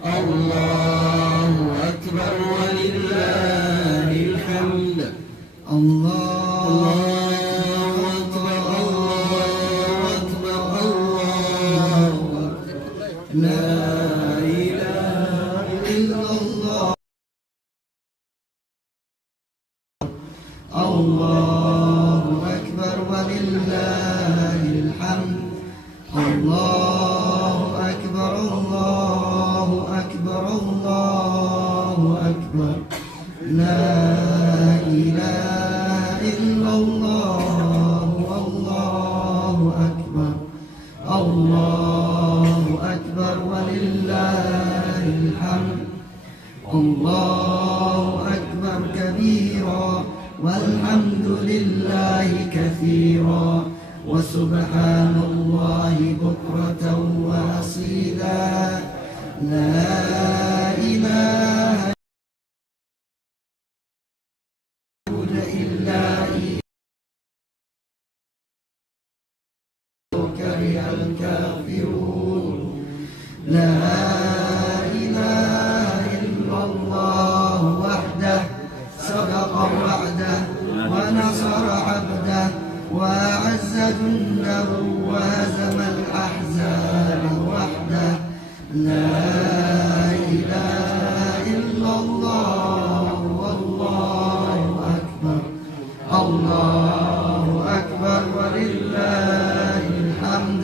الله أكبر ولله الحمد. الله أكبر الله أكبر الله أكبر لا إله إلا الله. الله أكبر ولله الحمد. الله أكبر الله أكبر الله أكبر لا إله إلا الله. الله أكبر الله أكبر ولله الحمد. الله أكبر كبيرا والحمد لله كثيرا وسبحان الله بكرة وأصيلا. لا إله إلا إياه كره الكافرون. لا إله إلا الله وحده صدق وعده ونصر عبده وأعز جنده وهزم الأحزاب وحده. لا إله إلا الله والله أكبر. الله أكبر ولله الحمد.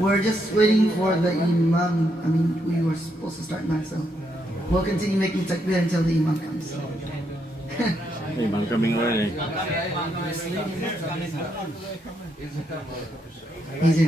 We're just waiting for the Imam. We were supposed to start now, so we'll continue making takbir until the Imam comes. Imam coming early. Easy.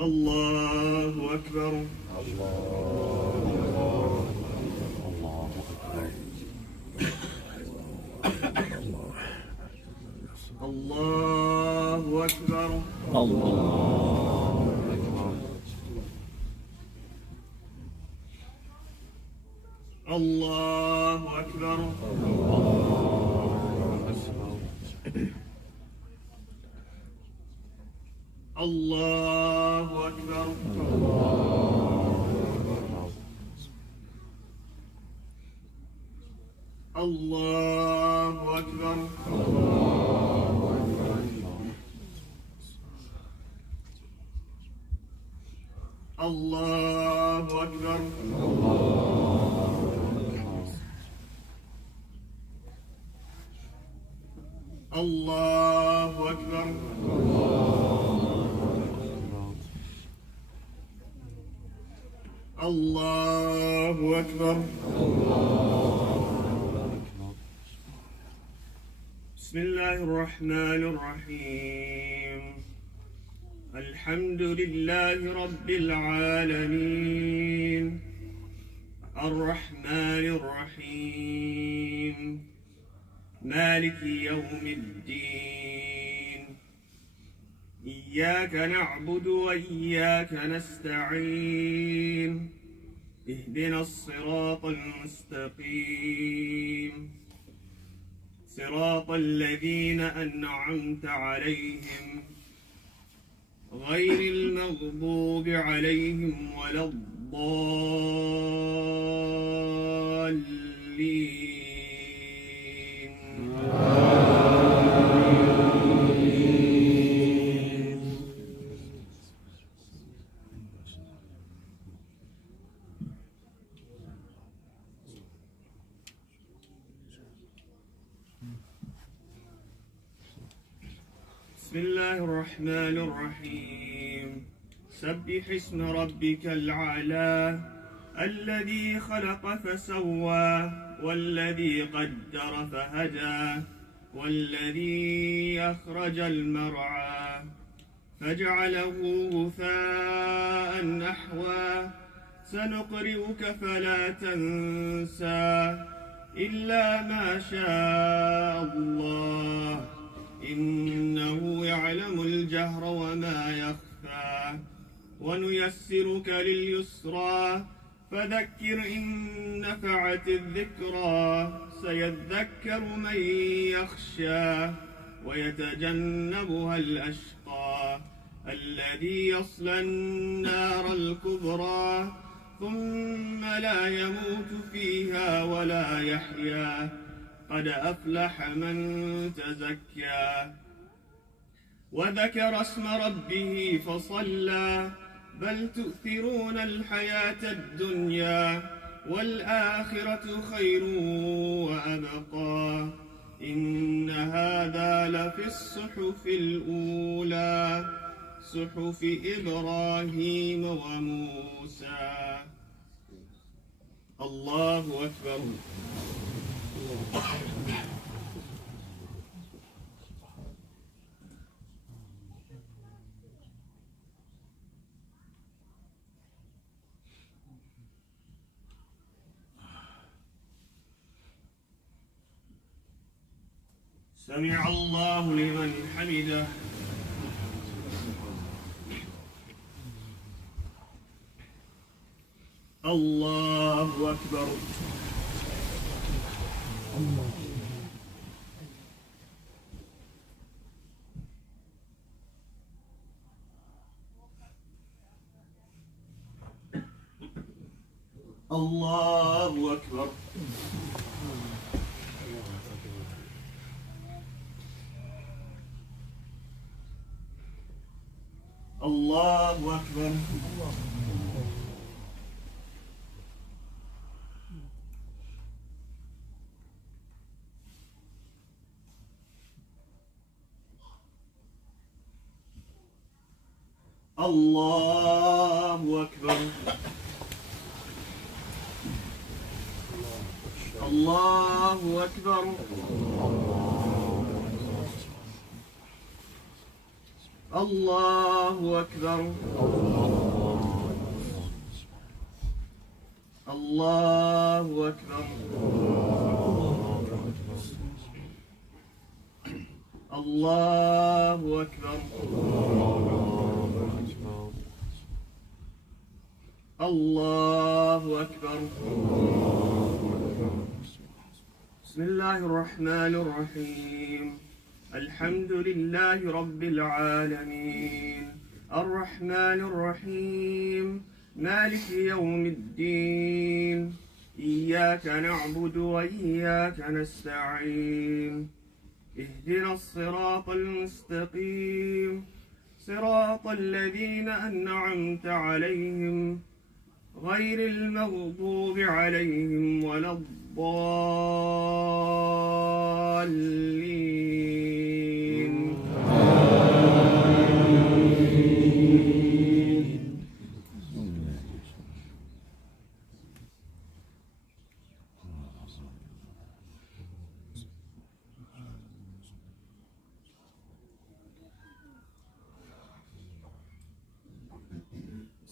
الله أكبر. الله أكبر. الله أكبر. الله أكبر. الله أكبر. الله أكبر. الله أكبر. الله أكبر. بسم الله الرحمن الرحيم الحمد لله رب العالمين الرحمن الرحيم مالك يوم الدين إياك نعبد وإياك نستعين اهدنا الصراط المستقيم صراط الذين أنعمت عليهم غير المغضوب عليهم ولا الضالين بسم الله الرحمن الرحيم سبح اسم ربك الأعلى الذي خلق فسوى والذي قدر فهدى والذي أخرج المرعى فجعله غثاء نحوا سنقرئك فلا تنسى إلا ما شاء الله إنه يعلم الجهر وما يخفى ونيسرك لليسرى فذكر إن نفعت الذكرى سيذكر من يخشى ويتجنبها الأشقى الذي يصلى النار الكبرى ثم لا يموت فيها ولا يحيا قد أفلح من تزكى وذكر اسم ربه فصلى بل تؤثرون الحياة الدنيا والآخرة خير وأبقى إن هذا لفي الصحف الأولى صحف إبراهيم وموسى الله أكبر سمع الله لمن حمده الله أكبر الله أكبر الله أكبر الله أكبر الله أكبر الله أكبر الله أكبر الله أكبر الله أكبر بسم الله الرحمن الرحيم الحمد لله رب العالمين الرحمن الرحيم مالك يوم الدين إياك نعبد وإياك نستعين اهدنا الصراط المستقيم صراط الذين أنعمت عليهم غير المغضوب عليهم ولا الضالين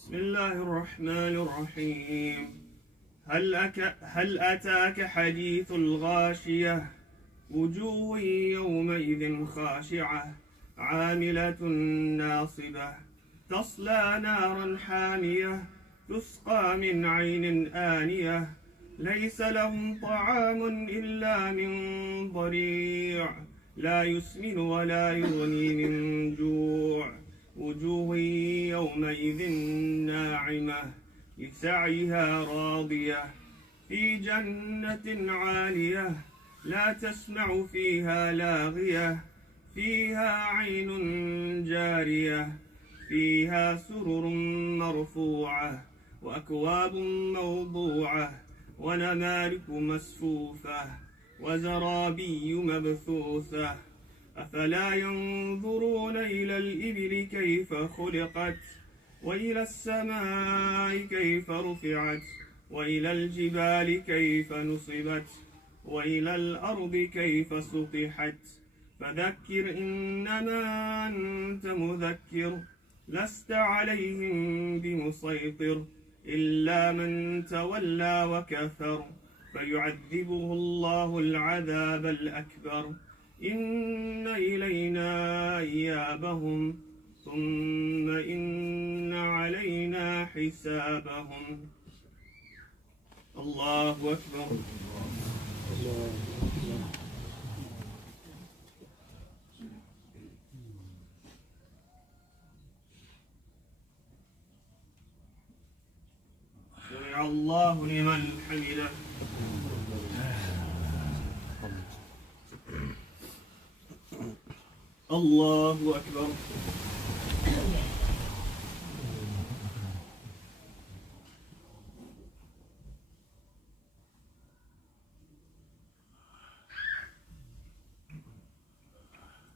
بسم الله الرحمن الرحيم. هل أتاك حديث الغاشية وجوه يومئذ خاشعة عاملة ناصبة تصلى نارا حامية تسقى من عين آنية ليس لهم طعام إلا من ضريع لا يسمن ولا يغني من جوع وجوه يومئذ ناعمة لسعيها راضية في جنة عالية لا تسمع فيها لاغية فيها عين جارية فيها سرر مرفوعة وأكواب موضوعة ونمارق مسفوفة وزرابي مبثوثة أفلا ينظرون إلى الإبل كيف خلقت وإلى السماء كيف رفعت وإلى الجبال كيف نصبت وإلى الأرض كيف سطحت فذكر إنما أنت مذكر لست عليهم بمسيطر إلا من تولى وكفر فيعذبه الله العذاب الأكبر إن إلينا إيابهم ثم إن علينا حسابهم. الله أكبر. سمع الله لمن حمده. الله أكبر.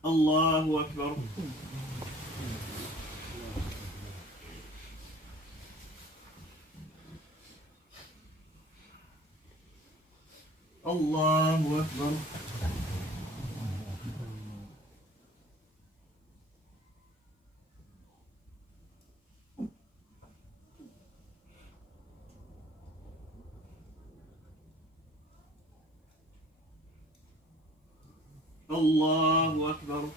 الله أكبر. الله أكبر. الله أكبر.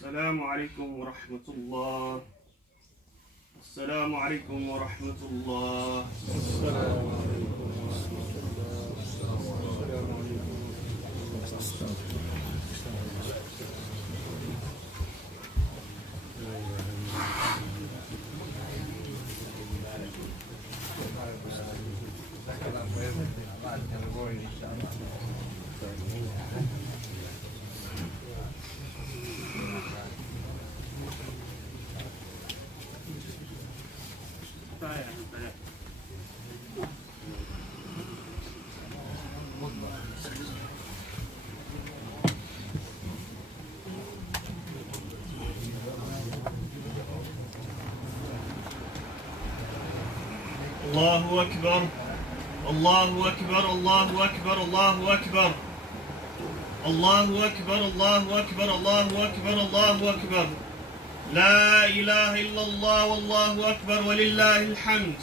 السلام عليكم ورحمة الله. السلام عليكم ورحمة الله. السلام عليكم ورحمة الله. السلام عليكم. الله أكبر. الله أكبر. الله أكبر. الله أكبر. الله أكبر. الله أكبر. الله أكبر. الله أكبر. لا إله إلا الله والله أكبر ولله الحمد.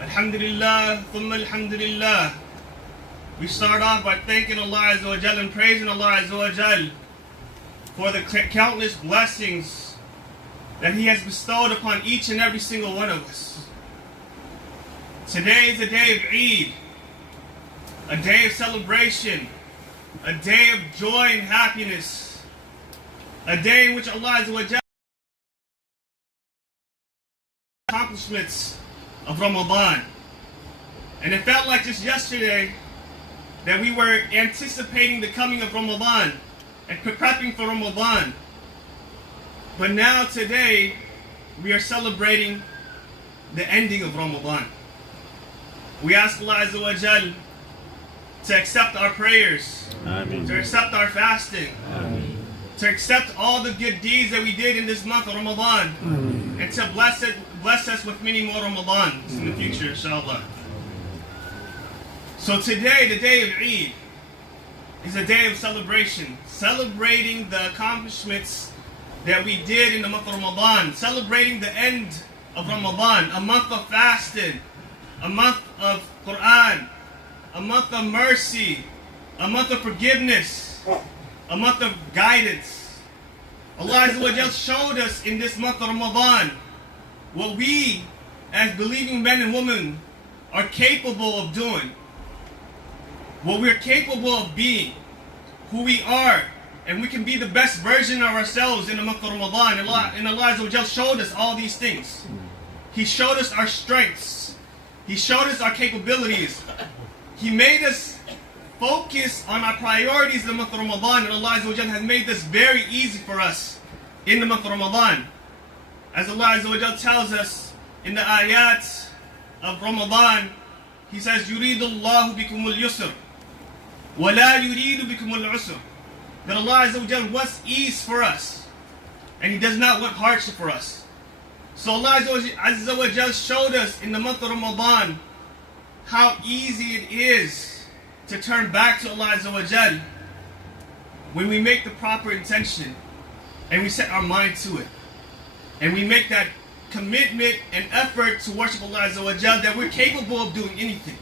الحمد لله ثم الحمد لله. We start off by thanking Allah Azza wa Jal and praising Allah Azza wa Jal for the countless blessings that He has bestowed upon each and every single one of us. Today is a day of Eid, a day of celebration, a day of joy and happiness, a day in which Allah Azza wa Jalla accomplishments of Ramadan. And it felt like just yesterday that we were anticipating the coming of Ramadan and prepping for Ramadan. But now today we are celebrating the ending of Ramadan. We ask Allah Azza wa Jal to accept our prayers, Ameen. to accept our fasting, Ameen. to accept all the good deeds that we did in this month of Ramadan, and to bless us with many more Ramadans in the future, inshallah. So today, the day of Eid, is a day of celebration, celebrating the accomplishments that we did in the month of Ramadan, celebrating the end of Ramadan, a month of fasting, a month of Quran, a month of mercy, a month of forgiveness, a month of guidance. Allah Azza wa Jal showed us in this month of Ramadan what we as believing men and women are capable of doing, what we're capable of being, who we are, and we can be the best version of ourselves in the month of Ramadan. And Allah Azza wa Jal showed us all these things. He showed us our strengths. He showed us our capabilities. He made us focus on our priorities in the month of Ramadan, and Allah Azza wa Jal has made this very easy for us in the month of Ramadan. As Allah Azza wa Jal tells us in the ayat of Ramadan, He says, يُرِيدُ اللَّهُ بِكُمُ الْيُسْرِ وَلَا يُرِيدُ بِكُمُ الْعُسْرِ. That Allah Azza wa Jal wants ease for us, and He does not want hardship for us. So Allah Azza wa Jal showed us in the month of Ramadan how easy it is to turn back to Allah Azza wa Jal when we make the proper intention and we set our mind to it. And we make that commitment and effort to worship Allah Azza wa Jal, that we're capable of doing anything.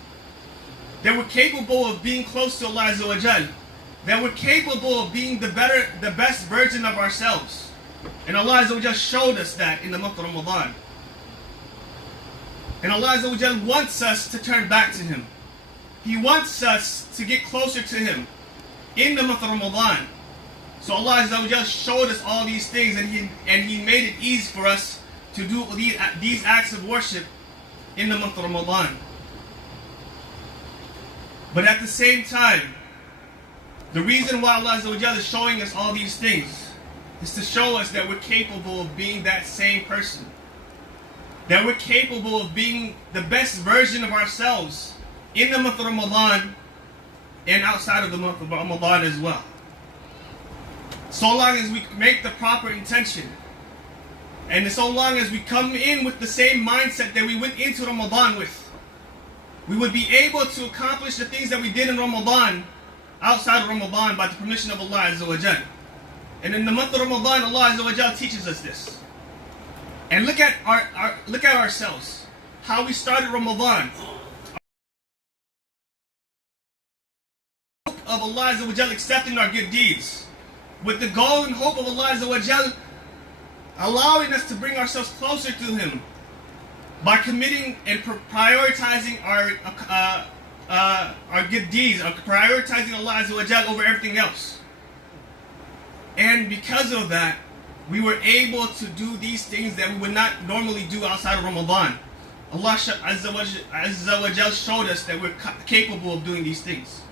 That we're capable of being close to Allah Azza wa Jal. That we're capable of being the best version of ourselves. And Allah Azza wa Jal showed us that in the month of Ramadan. And Allah Azza wa Jal wants us to turn back to Him. He wants us to get closer to Him in the month of Ramadan. So Allah Azza wa Jal showed us all these things, and He made it easy for us to do these acts of worship in the month of Ramadan. But at the same time, the reason why Allah Azza wa Jal is showing us all these things is to show us that we're capable of being that same person. That we're capable of being the best version of ourselves in the month of Ramadan and outside of the month of Ramadan as well. So long as we make the proper intention, and so long as we come in with the same mindset that we went into Ramadan with, we would be able to accomplish the things that we did in Ramadan outside of Ramadan by the permission of Allah Azza wa Jal. And in the month of Ramadan, Allah Azza wa Jal teaches us this. And look at ourselves, how we started Ramadan. Of Allah Azza wa Jal accepting our good deeds, with the goal and hope of Allah Azza wa Jal allowing us to bring ourselves closer to Him by committing and prioritizing our good deeds, prioritizing Allah Azza wa Jal over everything else. And because of that, we were able to do these things that we would not normally do outside of Ramadan. Allah Azza wa Jal showed us that we're capable of doing these things.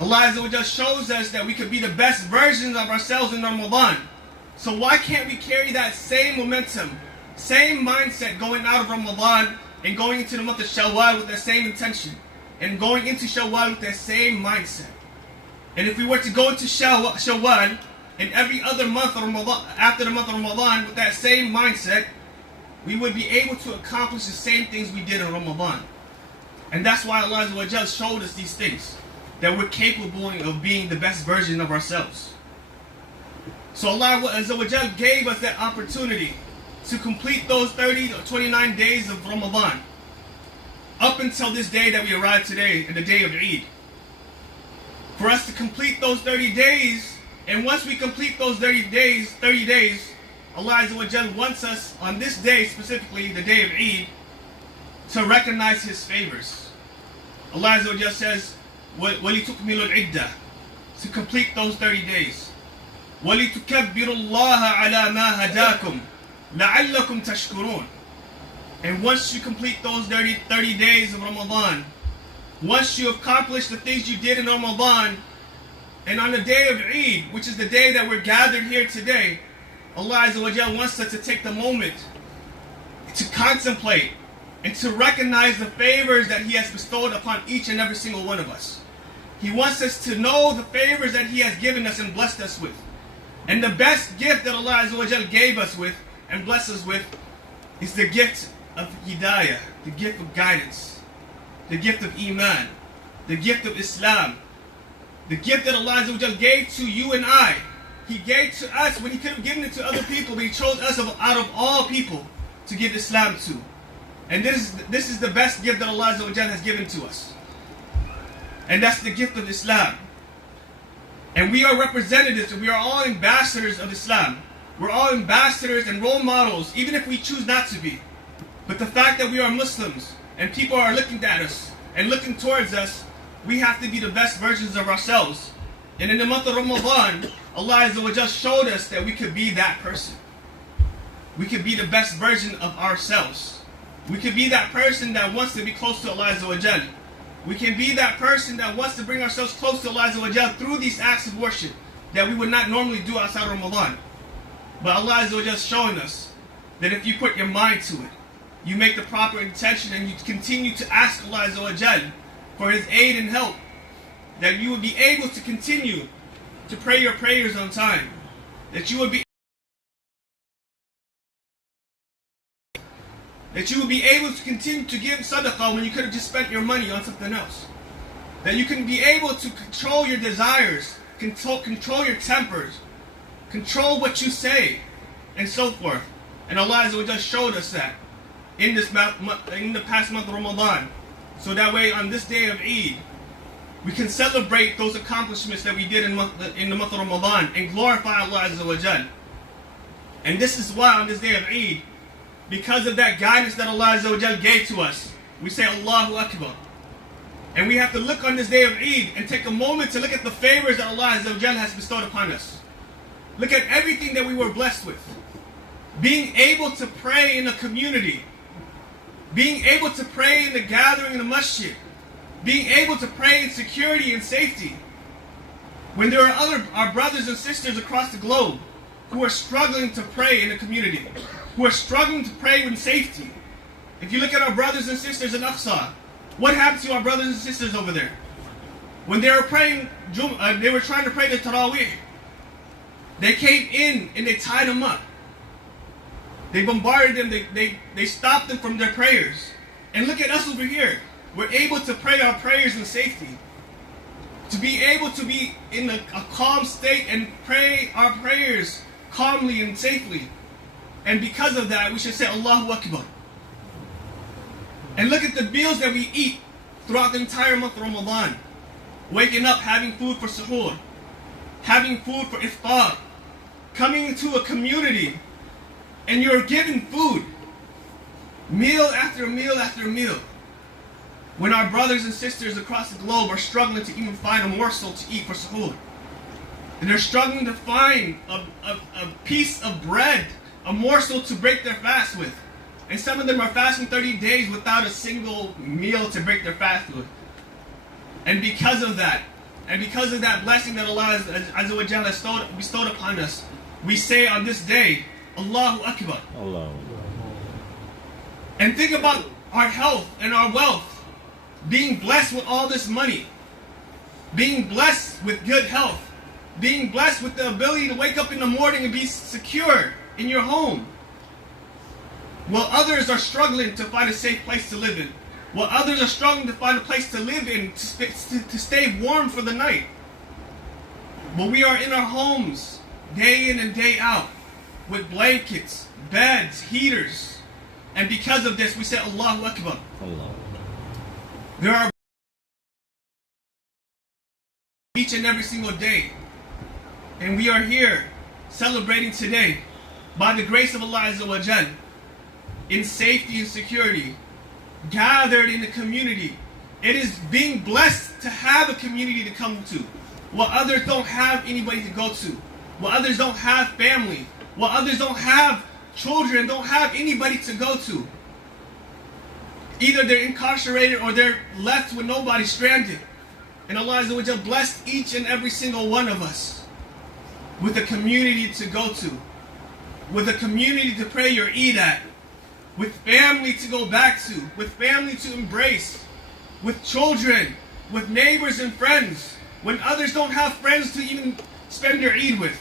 Allah Azza wa Jal shows us that we could be the best versions of ourselves in Ramadan. So why can't we carry that same momentum, same mindset going out of Ramadan and going into the month of Shawwal with that same intention, and going into Shawwal with that same mindset? And if we were to go into Shawwal and every other month of Ramadan, after the month of Ramadan, with that same mindset, we would be able to accomplish the same things we did in Ramadan. And that's why Allah Azza wa Jal showed us these things, that we're capable of being the best version of ourselves. So Allah Azza wa Jal gave us that opportunity to complete those 30 or 29 days of Ramadan up until this day that we arrived today, in the day of Eid. For us to complete those 30 days And once we complete those 30 days, Allah Azza wa Jal wants us on this day, specifically the day of Eid, to recognize His favors. Allah Azza wa Jal says, وَلِتُكْمِلُوا الْعِدَّةِ, to complete those 30 days. وَلِتُكَبِّرُوا اللَّهَ عَلَى مَا هَدَاكُمْ لَعَلَّكُمْ تَشْكُرُونَ. And once you complete those 30 days of Ramadan, once you accomplish the things you did in Ramadan, and on the day of Eid, which is the day that we're gathered here today, Allah Azza wa Jal wants us to take the moment to contemplate and to recognize the favors that He has bestowed upon each and every single one of us. He wants us to know the favors that He has given us and blessed us with. And the best gift that Allah Azza wa Jal gave us with and blessed us with is the gift of Hidayah, the gift of guidance, the gift of Iman, the gift of Islam, the gift that Allah Azza wa Jal gave to you and I. He gave to us when He could have given it to other people, but He chose us out of all people to give Islam to. And this is the best gift that Allah Azza wa Jal has given to us. And that's the gift of Islam. And we are representatives, and we are all ambassadors of Islam. We're all ambassadors and role models, even if we choose not to be. But the fact that we are Muslims, and people are looking at us, and looking towards us, we have to be the best versions of ourselves. And in the month of Ramadan, Allah Azza wa Jal showed us that we could be that person. We could be the best version of ourselves. We could be that person that wants to be close to Allah Azza wa Jal. We can be that person that wants to bring ourselves close to Allah Azza wa Jal through these acts of worship that we would not normally do outside of Ramadan. But Allah Azza wa Jal is showing us that if you put your mind to it, you make the proper intention, and you continue to ask Allah Azza wa Jal for His aid and help, that you would be able to continue to pray your prayers on time, that you would be able to continue to give sadaqah when you could have just spent your money on something else, that you can be able to control your desires, control your tempers, control what you say, and so forth. And Allah Azza wa Jal showed us that in the past month of Ramadan, so that way on this day of Eid, we can celebrate those accomplishments that we did in the month of Ramadan and glorify Allah Azza wa Jal. And this is why on this day of Eid, because of that guidance that Allah Azza wa Jal gave to us, we say Allahu Akbar. And we have to look on this day of Eid and take a moment to look at the favors that Allah Azza wa Jal has bestowed upon us. Look at everything that we were blessed with. Being able to pray in a community, being able to pray in the gathering in the masjid, being able to pray in security and safety, when there are our brothers and sisters across the globe who are struggling to pray in the community, who are struggling to pray in safety. If you look at our brothers and sisters in Aqsa, what happened to our brothers and sisters over there? When they were praying, they were trying to pray the Taraweeh, they came in and they tied them up. They bombarded them, they stopped them from their prayers. And look at us over here. We're able to pray our prayers in safety. To be able to be in a calm state and pray our prayers calmly and safely. And because of that, we should say Allahu Akbar. And look at the meals that we eat throughout the entire month of Ramadan. Waking up, having food for suhoor, having food for iftar, coming into a community, and you're given food, meal after meal after meal. When our brothers and sisters across the globe are struggling to even find a morsel to eat for suhoor, and they're struggling to find a piece of bread, a morsel to break their fast with. And some of them are fasting 30 days without a single meal to break their fast with. And because of that, blessing that Allah Azza wa Jalla has bestowed upon us, we say on this day, Allahu Akbar. Allah. And think about our health and our wealth, being blessed with all this money, being blessed with good health, being blessed with the ability to wake up in the morning and be secure in your home, while others are struggling to find a safe place to live in, while others are struggling to find a place to live in, to stay warm for the night. But we are in our homes day in and day out with blankets, beds, heaters. And because of this, we say Allahu Akbar. Allah. There are each and every single day. And we are here celebrating today by the grace of Allah Azza wa Jal in safety and security, gathered in the community. It is being blessed to have a community to come to. What others don't have anybody to go to. What others don't have family. What others don't have children, don't have anybody to go to. Either they're incarcerated or they're left with nobody, stranded. And Allah Azza wa Jal blessed each and every single one of us with a community to go to, with a community to pray your Eid at, with family to go back to, with family to embrace, with children, with neighbors and friends, when others don't have friends to even spend their Eid with,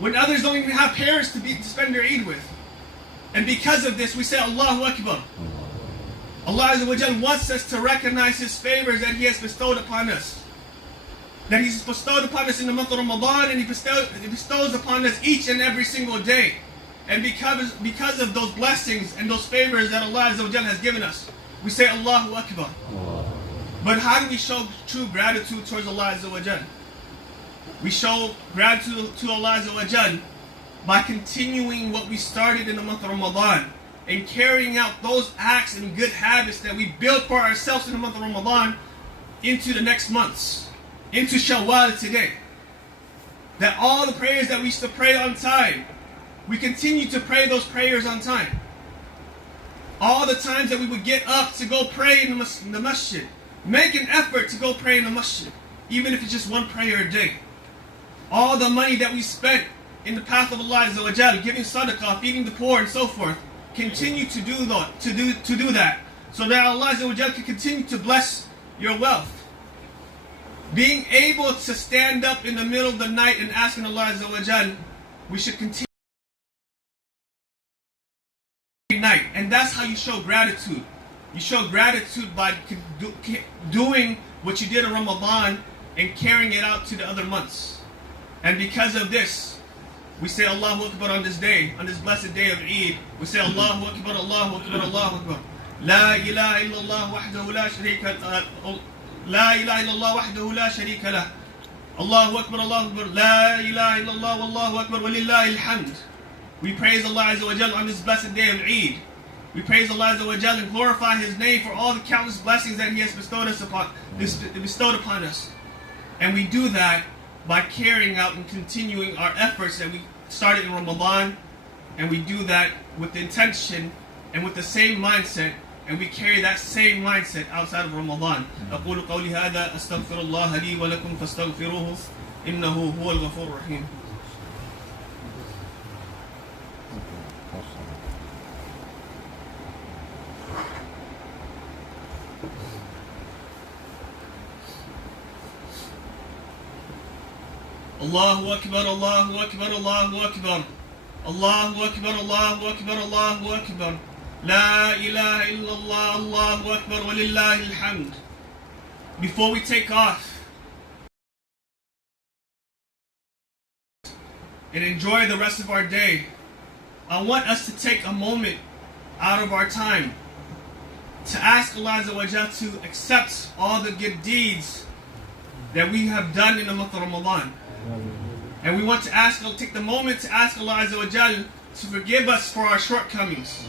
when others don't even have parents to spend their Eid with. And because of this, we say Allahu Akbar. Allah Azza wa Jal wants us to recognize His favors that He has bestowed upon us. That He's bestowed upon us in the month of Ramadan, and He bestows upon us each and every single day. And because of those blessings and those favors that Allah Azza wa Jal has given us, we say Allahu Akbar. But how do we show true gratitude towards Allah Azza wa Jal? We show gratitude to Allah Azza wa Jal by continuing what we started in the month of Ramadan and carrying out those acts and good habits that we built for ourselves in the month of Ramadan into the next months, into Shawwal today. That all the prayers that we used to pray on time, we continue to pray those prayers on time. All the times that we would get up to go pray in the masjid, make an effort to go pray in the masjid, even if it's just one prayer a day. All the money that we spent in the path of Allah Azza wa Jal, giving sadaqah, feeding the poor, and so forth, continue to do that, so that Allah Azza wa Jal can continue to bless your wealth. Being able to stand up in the middle of the night and asking Allah Azza wa Jal, we should continue night, and that's how you show gratitude. You show gratitude by doing what you did in Ramadan and carrying it out to the other months. And because of this, we say Allahu Akbar on this day, on this blessed day of Eid. We say Allahu Akbar, Allahu Akbar, Allahu Akbar. La ilaha illallah wahdahu la sharika lah. La ilaha illallah wahdahu la sharika lah. Allahu Akbar, Allahu Akbar. La ilaha illallah wallahu Akbar walillahi alhamd. We praise Allah Azza wa Jal on this blessed day of Eid. We praise Allah Azza wa Jal and glorify His name for all the countless blessings that He has bestowed upon us. And we do that by carrying out and continuing our efforts that we started in Ramadan, and we do that with the intention and with the same mindset, and we carry that same mindset outside of Ramadan. أقول قولي هذا أستغفر الله لي ولكم فاستغفروه إنه هو الغفور الرحيم. Allahu Akbar, Allahu Akbar, Allahu Akbar. Allahu Akbar, Allahu Akbar, Allahu Akbar. La ilaha illallah, Allahu Akbar, walillahi alhamd. Before we take off and enjoy the rest of our day, I want us to take a moment out of our time to ask Allah Azza wa Jal to accept all the good deeds that we have done in the month of Ramadan. And we want to take the moment to ask Allah Azza wa Jal to forgive us for our shortcomings.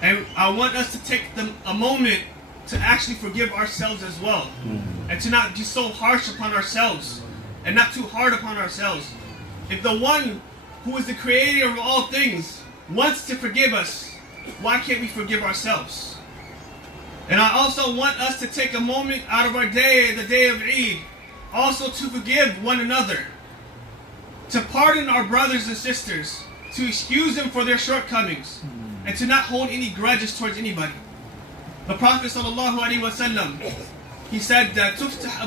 And I want us to take a moment to actually forgive ourselves as well. And to not be so harsh upon ourselves and not too hard upon ourselves. If the one who is the creator of all things wants to forgive us, why can't we forgive ourselves? And I also want us to take a moment out of our day, the day of Eid, also to forgive one another, to pardon our brothers and sisters, to excuse them for their shortcomings, and to not hold any grudges towards anybody. The Prophet ﷺ, he said that تفتح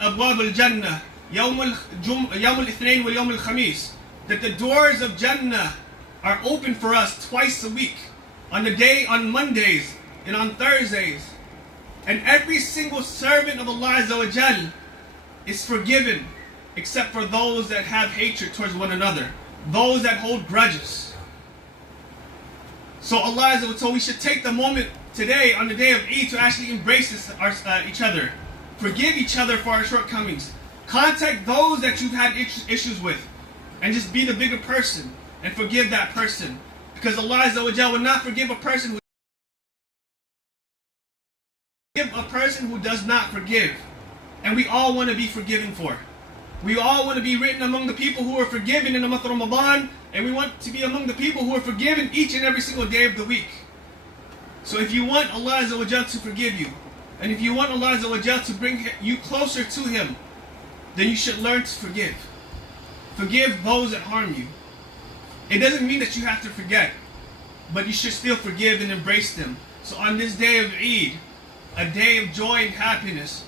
أبواب الجنة يوم الاثنين واليوم الخميس, that the doors of Jannah are open for us twice a week, on Mondays and on Thursdays. And every single servant of Allah Azza wa Jal is forgiven, except for those that have hatred towards one another, those that hold grudges. So so we should take the moment today, on the day of Eid, to actually embrace each other, forgive each other for our shortcomings, Contact those that you've had issues with, and just be the bigger person and forgive that person, because Allah Azza wa Jalla will not forgive a person who does not forgive. And we all want to be forgiven for. We all want to be written among the people who are forgiven in the month of Ramadan, and we want to be among the people who are forgiven each and every single day of the week. So if you want Allah Azza wa Jalla to forgive you, and if you want Allah Azza wa Jalla to bring you closer to Him, then you should learn to forgive. Forgive those that harm you. It doesn't mean that you have to forget, but you should still forgive and embrace them. So on this day of Eid, a day of joy and happiness,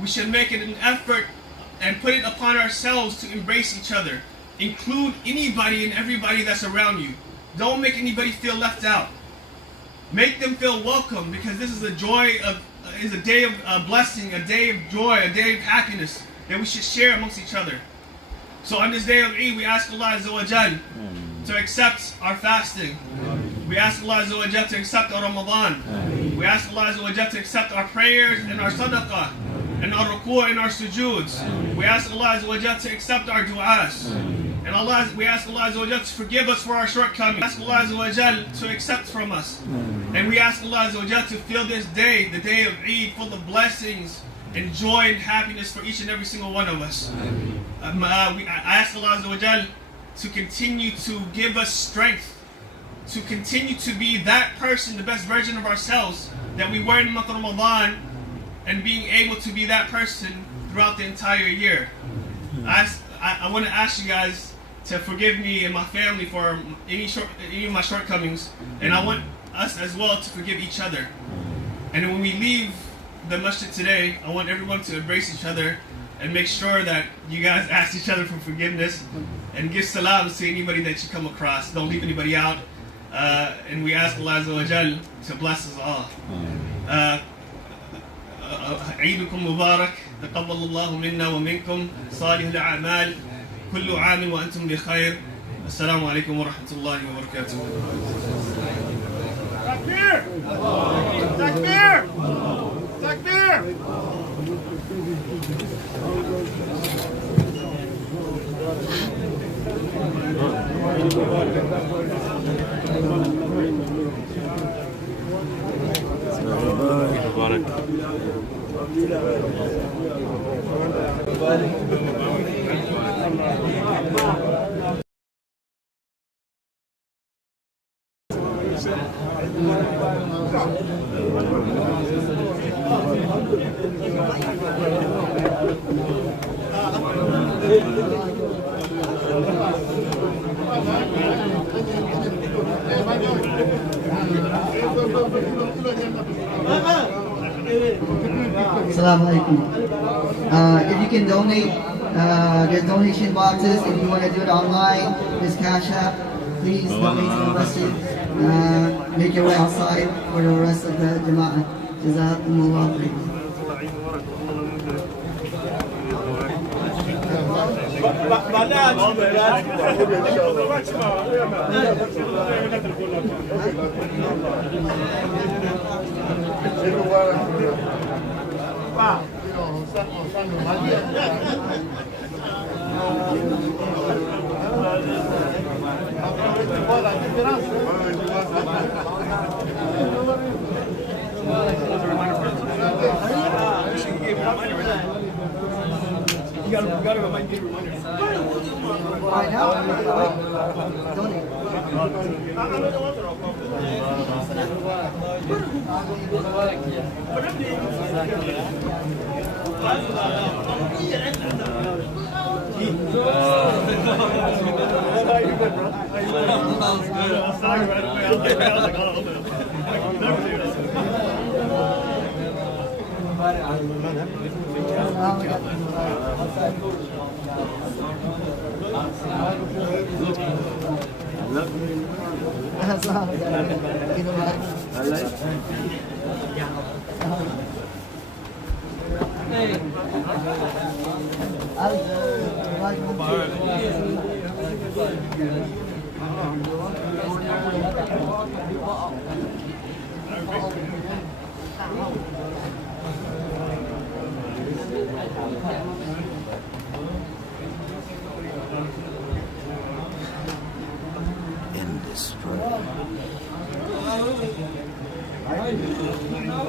we should make it an effort and put it upon ourselves to embrace each other. Include anybody and everybody that's around you. Don't make anybody feel left out. Make them feel welcome, because this is a day of blessing, a day of joy, a day of happiness that we should share amongst each other. So on this day of Eid, we ask Allah Azza wa Jal to accept our fasting. We ask Allah Azza wa Jal to accept our Ramadan. We ask Allah Azza wa Jal to accept our prayers and our sadaqah, and our ruku' and our sujuds. We ask Allah Azza wa Jal to accept our du'as. And we ask Allah Azza wa Jal to forgive us for our shortcomings. We ask Allah Azza wa Jal to accept from us. And we ask Allah Azza wa Jal to fill this day, the day of Eid, full of blessings and joy and happiness for each and every single one of us. I ask Allah Azza wa Jal to continue to give us strength, to continue to be that person, the best version of ourselves that we were in the month of Ramadan, and being able to be that person throughout the entire year. I want to ask you guys to forgive me and my family for any of my shortcomings, and I want us as well to forgive each other. And when we leave the masjid today, I want everyone to embrace each other and make sure that you guys ask each other for forgiveness and give salams to anybody that you come across. Don't leave anybody out. And we ask Allah Azza wa Jal to bless us all. عيدكم مبارك تقبل الله منا ومنكم صالح الأعمال كل عام وأنتم بخير السلام عليكم ورحمة الله وبركاته. تكبير تكبير تكبير. Assalamu alaikum. If you can donate, there's donation boxes. If you want to do it online, there's Cash App. Please donate to the masjid. Make your way outside for the rest of the Jama'ah. Jazakumullah khairan. You got to remind me. Right now, donate.